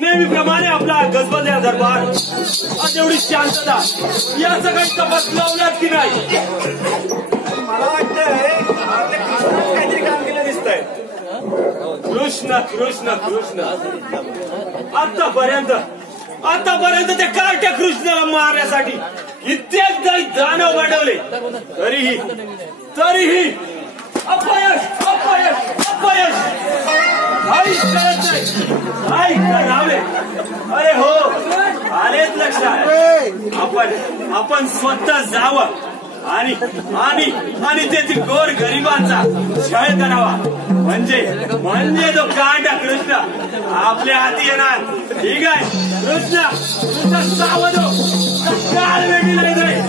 नेहमीप्रमाणे आपला गजबजलेला दरबार आज एवढी शांतता याचा काही तपास लावलात की नाही? मला वाटतंय काहीतरी काम केलं दिसतंय. कृष्ण कृष्ण कृष्ण आतापर्यंत त्या कार्ट्या कृष्णाला मारण्यासाठी कित्येकदा दानव वाढवले तरीही अपयश अपयश अपयश काहीच करत नाही. रावले अरे हो आलेच लक्षात. आपण स्वतः जावं आणि तेथील गोर गरिबांचा छळ करावा म्हणजे तो कांडा कृष्ण आपल्या हाती येणार. ठीक आहे कृष्ण सावध हो, काल वेगळी नाही जाईल.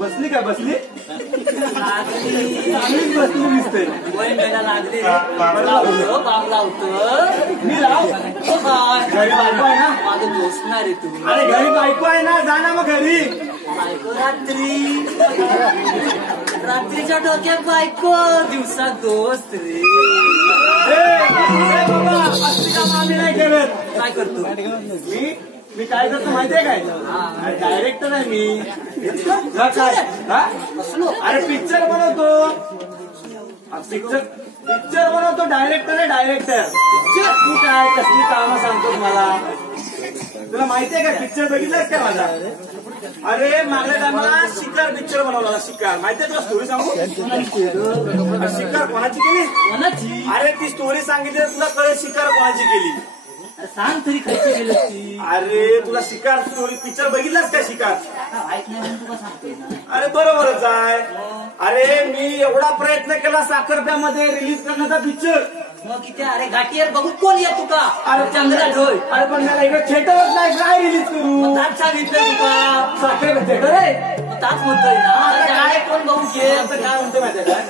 बसली का बसली बसली दिसते. लागले बाबला होतं मी लाव घरी बायको आहे ना माझं दोस्तणार आहे तू. अरे घरी बायको आहे ना जा ना मग घरी. बायको रात्रीच्या डोक्यात बायको दिवसात दोस्त रे. बाबा असली काम आम्ही नाही करत. काय करतो मी काय करतो माहितीये काय? डायरेक्टर आहे मी. अरे पिक्चर बनवतो डायरेक्टर आहे डायरेक्टर. तू काय कसली कामं सांगतो मला? तुला माहितीये का पिक्चर बघितलास का माझा? अरे मागल्या टायमाला शिकार पिक्चर बनवला. शिकार माहितीये तुला स्टोरी सांगू? शिकार कोणाची केली? अरे ती स्टोरी सांगितली तुला कळेल शिकार कोणाची केली. सांग तरी खायची गेलं ती. अरे तुला शिकार स्टोरी पिक्चर बघितलास का शिकार? ऐकलं म्हणून तुला सांगतोय ना. अरे बरोबरच आहे. अरे मी एवढा प्रयत्न केला साखरप्यामध्ये रिलीज करण्याचा पिक्चर. मग किती अरे गाठीवर बघून कोण येतो का? अरे चंद्रा ढोय. अरे पण मला इकडे थिएटरच नाही काय रिलीज करू? ताच सांगितलं तुका साखर थिएटर आहे ताच म्हणतोय ना. काय कोण बघू घे काय म्हणतो माहिती काय?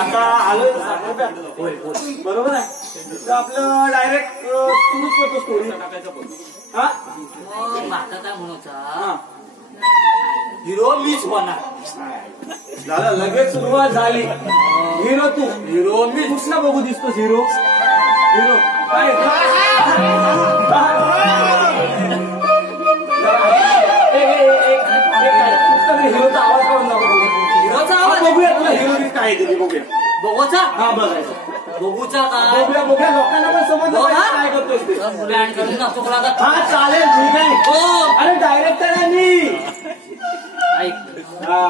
आता आलो साखरप्या बरोबर आहे. आपलं डायरेक्ट सुरूच करतो स्टोरी. हा मग माका काय म्हणायचा हिरो मीच होणार. झालं लगेच सुरुवात झाली. हिरो तू हिरो मी कुठला बघू दिसतोस हिरो काय हिरोचा आवाज काढून दाखव. हिरोचा आवाज बघूया तुला हिरो काय दिली बघूया. बघूचा हा बघायचं बघूचा काय बघूया लोकांना पण समजलं काय करतोस ते. प्लॅन करून दाखव. हा चालेल ठीक आहे. अरे डायरेक्टर आहे मी. ऐक हा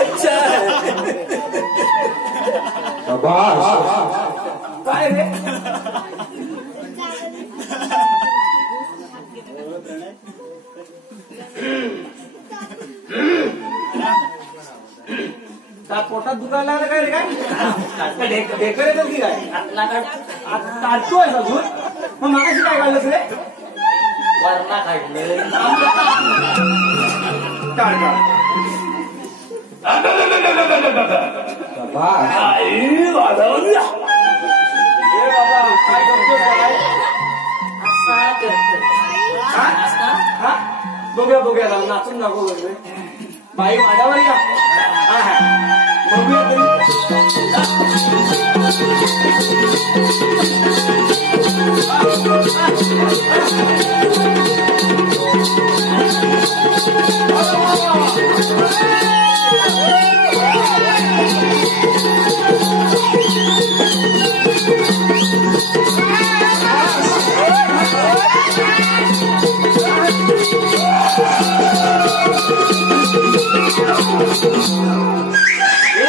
अच्छा काय रे पोटात दुखायला लागलं काय रे? काय ढेकर येतात की काय? काढतोय अजून मग मागाशी काय काढलंस रे? वरणा काढलं काढ काय करतोस काय? असा करतोय. बघूया नाचून दाखव बाई माझ्यावर या. बघूया तरी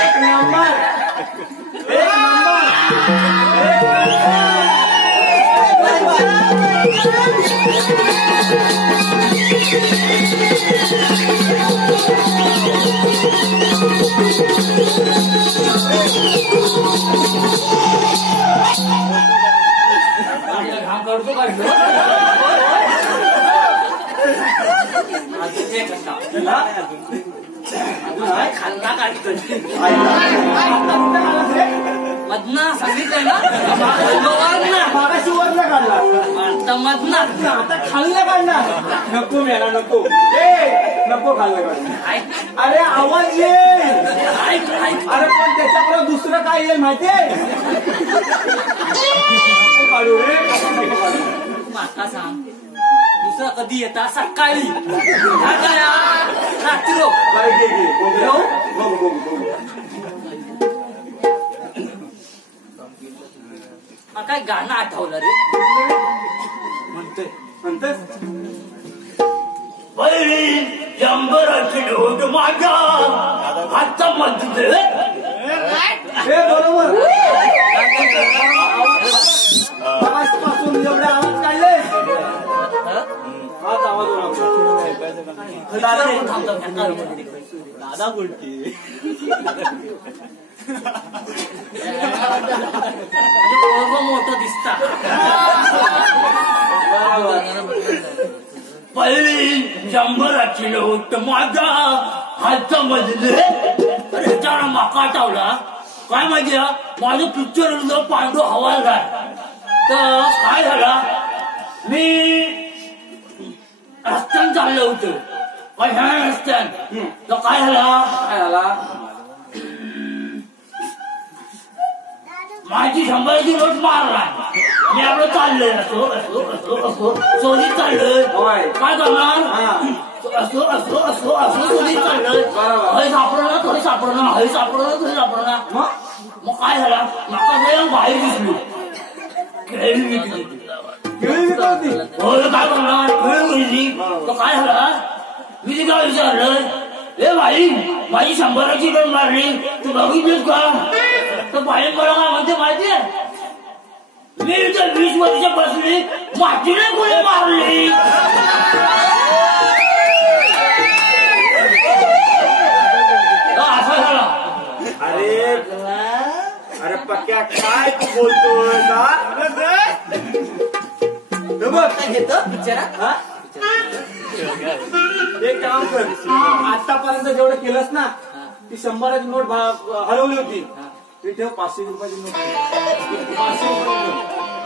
एक नंबर खाल्ला काढतोय आता कुठे आलास रे? मधना सांगितलंय ना मागाशी वरला काढला आता मधना आता खाल्लं काढणार नको मेला नको नको खाल्लं काढणार अरे आवाज येईल अरे पण त्याच्याकडे दुसरं काय येईल माहितीये नको काढू रे नको काढू माका सांग दुसरा कधी येता सकाळी रात्री काय गाणं आठवलं रे म्हणतोय म्हणतोय पहिली शंभराची नोट माझ्या हातामध्ये हे बरोबर आवाजपासून एवढे आवाज काढले हाच आवाज दादा बोलते मोठं दिसता पहिली शंभराची नोट माझ्या हातामधले अरे त्याला माका आठवला काय माहिती माझं पिक्चर पांडू हवालदार तर काय झाला मी रस्त्यानं चाललं होतं काय ह्या रस्त्यान तर काय झाला माझी शंभराची नोट मारला मी आपलं चाललोय असो असो असो असो सोनीत चाललोय काय करणार असो असो असो असो सोनीत चाललोय हय सापडणार थोडी सापडणार हय सापडणार थोडी सापडणार मग काय झाला नका बाहेर दिसलो खेळली होय काय करणार खेळली तर काय झाला मी तिला विचारलं ए भाई माझी शंभराची नोट मारली तू बघितलीस का तर बाहेर मला काय म्हणते माहितीये मी इथे 20 वर्ष बसली मातीने कोणी मारली असा झाला अरे पक्या काय तू बोलतोय घेतो पिक्चरात एक काम कर आतापर्यंत जेवढं केलंस ना ती 100ची नोट हरवली होती ती ठेव 500 रुपयाची नोट 500 रुपये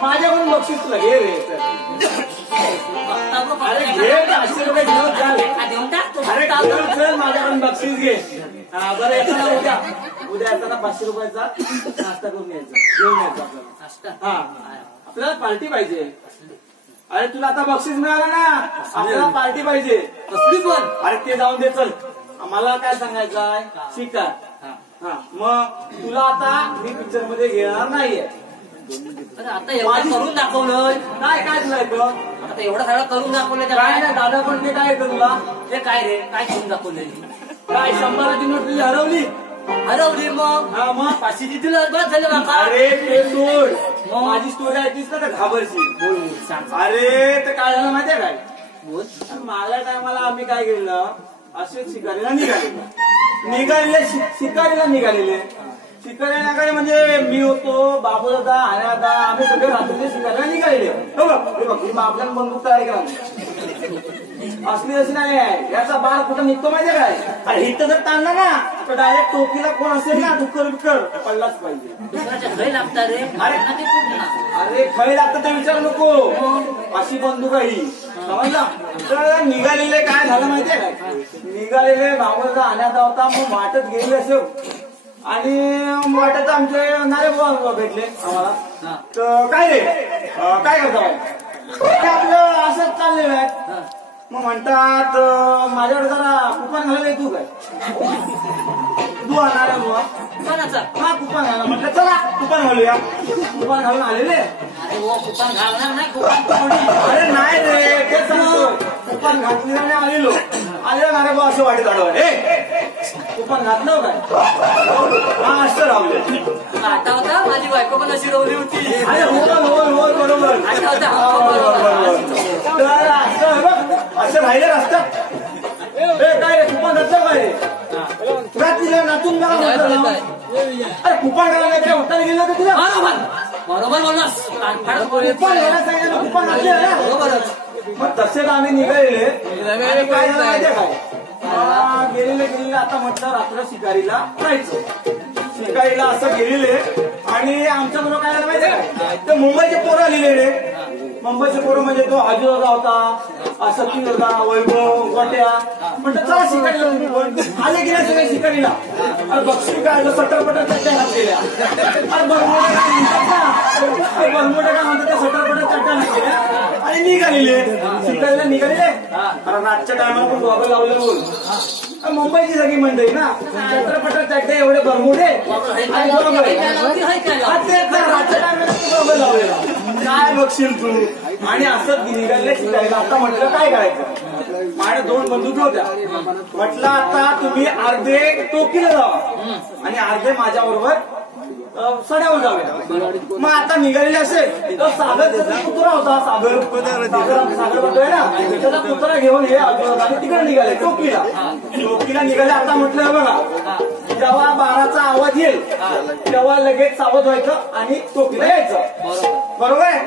माझ्याकडून बक्षीस तुला घे रे अरे घे 500 रुपये घेऊन चाल अरे चल माझ्याकडून बक्षीस घे बरं येताना उद्या येताना 500 रुपयाचा नाश्ता करून घ्यायचा घेऊन यायचा आपल्याला हा आपल्याला पार्टी पाहिजे अरे तुला आता बक्षीस मिळालं ना आपल्याला पार्टी पाहिजे कसली पण अरे ते जाऊन दे चल मला काय सांगायचंय शिकार हा मग तुला आता मी पिक्चर मध्ये घेणार नाहीये आता एवढं करून दाखवलं काय तुला येतं आता एवढं सगळं करून दाखवलं काय नाही दादा पण ते काय येतं तुला ते काय रे काय करून दाखवलं काय 100ची नोट तुझी हरवली मग हा मग 500ची दिलं बस झालं माका अरे ते सोड मग माझी स्टोरी ऐकलीस ना तर घाबरशील बोल सांग अरे तर काय झालं माहितीये काय बोल माझ्या टायमाला आम्ही काय केलं असे शिकारीला निघालेले शिकारीला निघालेले म्हणजे मी होतो बाबूदादा हऱ्यादा आम्ही सगळे रात्री शिकारीला निघालेले आपल्याला बंदूक तयारी करा असली अशी नाही आहे याचा बाळ कुठं निघतो माहितीये काय अरे इथं जर ताणला ना तर डायरेक्ट टोपीला कोण असेल ना डुक्कर पडलाच पाहिजे दुसऱ्याच्या खय लागतात रे अरे खय लागतं ते विचार नको अशी बंदूक आहे समजला तर निघालेले काय झालं माहितीये काय निघालेले बाबूदादा आण्याचा होता मग वाटत गेले असे आणि वाटत आमचे नारे भेटले आम्हाला तर काय रे काय करता आपलं असंच चाललेलं आहे मग म्हणतात माझ्याकडे जरा कुपन घालायला तू काय तू आणणार आहे बुवा हा कुपन घाला म्हटलं चला कुपन घालूया कुपन घालून आलेले अरे नाही रे ते सांगतो कुपन घातलेलं नाही आलेलो नारे बुवा असं वाटेल आडवं कुपन घातलं काय हा असं राहू आता होता माझी बायको पण अशी रवली होती अरे हो बरोबर तर असं राहिलं रस्त्यात काय रे कुपन घातलं काय रे नाचून बघा अरे कुपन घालायला काय होता गेलं तर तुला बरोबर बोललास कुपन घालायला सांगितलं कुपन घातले ना बरोबरच मग तसेच आम्ही निघालेले काय झालं माहितीये काय गेलेले आता म्हटलं रात्र शिकारीला जायचं. शिकारीला असं गेलेले आणि आमच्या बरोबर काय झालं माहितीये काय, ते मुंबईचे पोरं आलेले रे. मुंबईचे पोरं म्हणजे तो आजूबाजूला होता, सतीन होता, वैभव, गोट्या. म्हणतात चला शिकारीला आले गेले सगळे शिकारीला. अरे बक्षी काय सटरपटर चट्ट्या घातलेल्या. अरे बरमोठे काय म्हणतात त्या सटरपटर चट्ट्या घातलेल्या आणि निघालेले शिकारीला निघालेले. अरे रातच्या टायमाला पण गॉगल लावले बोल. मुंबईची सगळी मंडळी ना सटरपटर चट्ट्या एवढे बरमोठे काय बघशील तू. आणि असंच निघाले शिकायला. आता म्हटलं काय करायचं, माझ्या 2 बंदुकी होत्या. म्हटलं आता तुम्ही अर्धे टोकीला जावा आणि अर्धे माझ्या बरोबर सड्यावर जाऊया. मग आता निघालेले असेल तर सागरचा कुत्रा होता, सागर बघतोय ना, त्याचा कुत्रा घेऊन हे आणि तिकडे निघाले टोकीला निघाले. आता म्हटलं बघा, जेव्हा 12चा आवाज येईल तेव्हा लगेच सावध व्हायचं आणि टोकीला यायचं. बरोबर आहे.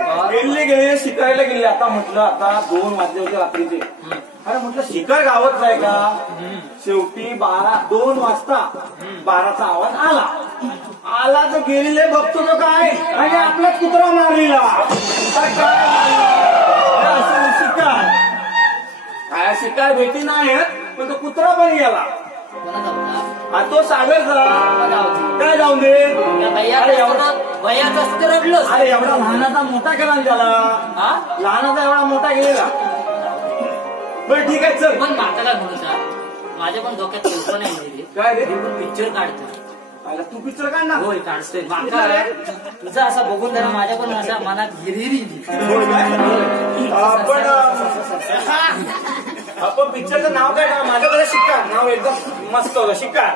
गेले शिकायला गेले. आता म्हटलं आता 2 वाजले होते रात्रीचे. अरे म्हटलं शिकार गावात जाय का. शेवटी 2 वाजता 12चा आवाज आला तर गेलेले बघतो तो काय आणि आपलाच कुत्रा मारलेला. शिकार शिकार भेटी नाही पण तो कुत्रा पण गेला. तो सागरचा काय जाऊन दे. अरे एवढा लहानाचा मोठा केला त्याला. लहानाचा एवढा मोठा गेलेला. बरं ठीक आहे चल. पण माताला म्हणून माझ्या पण डोक्यात कल्पना नाही काय रे. पिक्चर काढतो. तू पिक्चर काढ ना. होय काढतोय. तुझं असं बघून जरा माझ्या पण अशा मनात हिरिरी. आपण पिक्चरचं नाव काय ना. माझ्याकडे शिक्का नाव एकदम मस्त होतं. शिक्का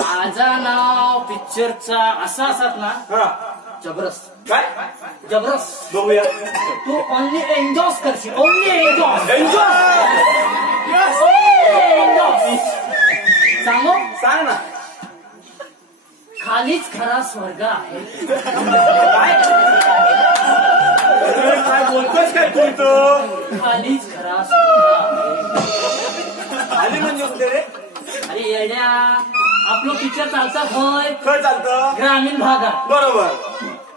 माझं नाव पिक्चरचा असा असत ना. जबरदस्त. काय जबरदस्त. बघूया. तू ओनली एन्जॉय करशील. ओनली एन्जॉय सांगू सांग ना. खालीच खरा स्वर्ग आहे. काय बोलतोस काय तू. खालीच खरा स्वर्ग आहे. खाली म्हणजे होते रे. अरे येड्या आपलं पिक्चर चालतं होय खरं चालतं ग्रामीण भागात. बरोबर.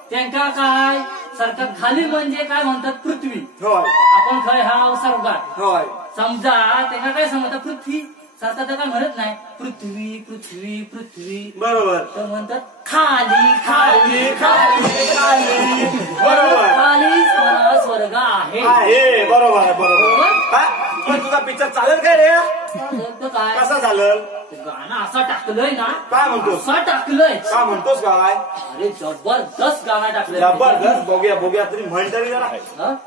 त्यांका काय सरकार खाली म्हणजे काय म्हणतात पृथ्वी. होय. आपण खय हा स्वर्गात. होय. समजा त्यांना काय समजतात पृथ्वी. सरकार तर काय म्हणत नाही पृथ्वी पृथ्वी पृथ्वी. बरोबर. तर म्हणतात खाली खाली खाली खाली. बरोबर. खालीच खरा स्वर्ग आहे. बरोबर बरोबर. पण तुझा पिक्चर चालेल काय रे. काय कसा चालेल. गाणं असं टाकलंय ना. काय म्हणतोस. असं टाकलंय. काय म्हणतोस काय. अरे जबरदस्त गाणं टाकलंय. जबरदस्त. बघूया तरी म्हण तरी जरा.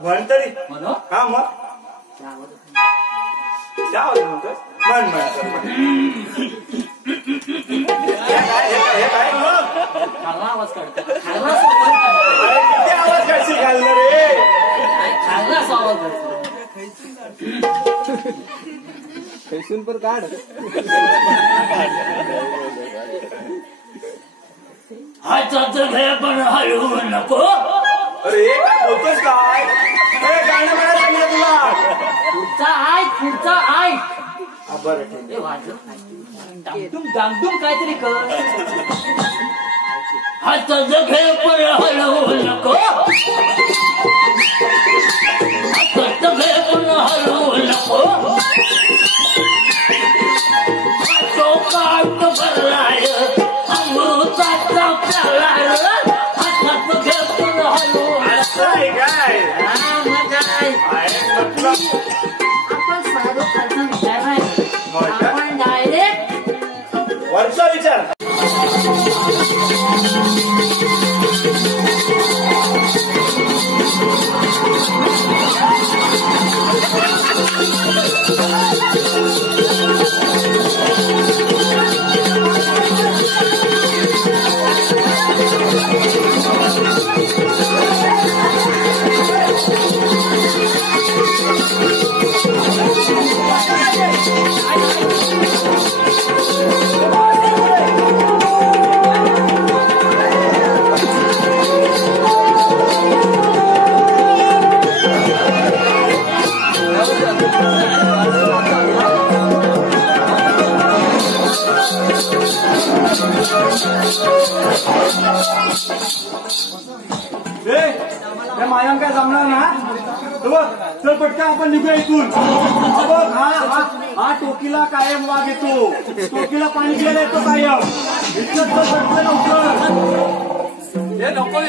म्हण तरी म्हणू का मग काय म्हणतोस. म्हण खालना आवाज काढतो. अरे किती आवाज काढशील घालणार रे. खालना असा आवाज काढतो. फॅशन पर काढ. हा चालतं घ्या पण हलवू नको. अरे काय बोलतोस काय. गाणं म्हणायला सांगितलं तुला. पुढचा ऐक. बरं ठीक. हे वाजव डांगडुम काहीतरी कर. हाताचं घे पण हलवू नको. हाताचं घे पण हलवू नको. तो काट भरलाय अमृताचा प्यालाय. हाताचं घे पण हलवू असं आहे काय. आपण साधं खालचा विचार नाही. आपण डायरेक्ट वरचा विचार. चल पटकन आपण निघूया इथून. हा टोकीला कायम वाघ येतो. टोकीला पाणी घ्यायला येतो कायम. इतकं पटकन लवकर हे नको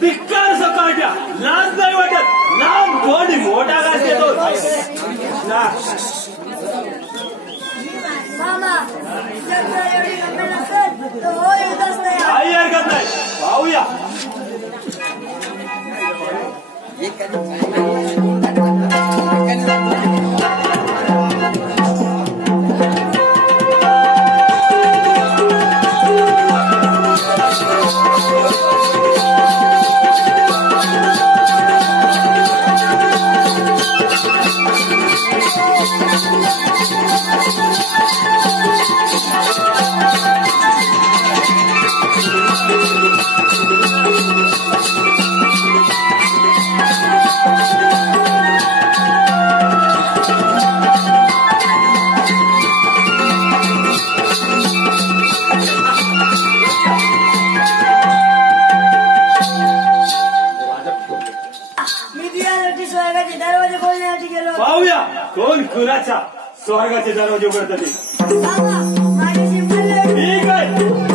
धिक्कार सकाळच्या लाज नाही वाटत. लांब कोणी मोठा घास येतो. काही हरकत नाही. पाहूया. पाहूया कोण खुराचा स्वर्गाचे दरवाजे उघडतात. ठीक आहे.